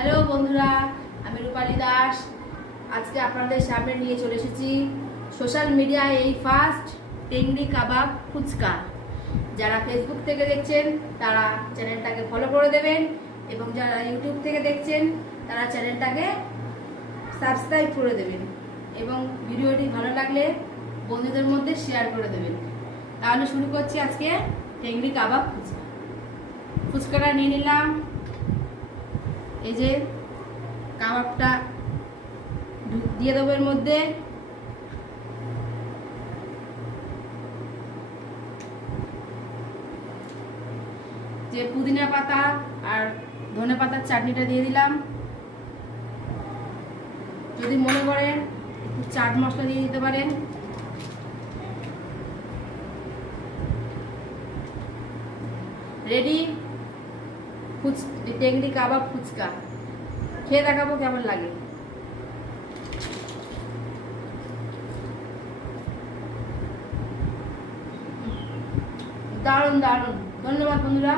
Hello বন্ধুরা, আমি রূপালী দাস। আজকে আপনাদের সামনে নিয়ে চলে এসেছি সোশ্যাল মিডিয়ায় এই ফার্স্ট টেংরি কাবাব ফুচকা। যারা ফেসবুক থেকে দেখছেন তারা চ্যানেলটাকে ফলো করে দেবেন, এবং যারা ইউটিউব থেকে দেখছেন তারা চ্যানেলটাকে সাবস্ক্রাইব করে দেবেন, এবং ভিডিওটি ভালো লাগলে বন্ধুদের মধ্যে শেয়ার করে দেবেন। তাহলে শুরু করছি আজকে টেংরি কাবাব ফুচকা। ফুচকাটা নিয়ে নিলাম। এই যে কাবাবটা দিয়ে দেবো এর মধ্যে। যে পুদিনা পাতা আর ধনে পাতার চাটনিটা দিয়ে দিলাম। যদি মনে করেন একটু চাট মশলা দিয়ে দিতে পারেন। রেডি টেংরি কাবাব ফুচকা। খেয়ে দেখাবো কেমন লাগে। দারুণ দারুণ। ধন্যবাদ বন্ধুরা।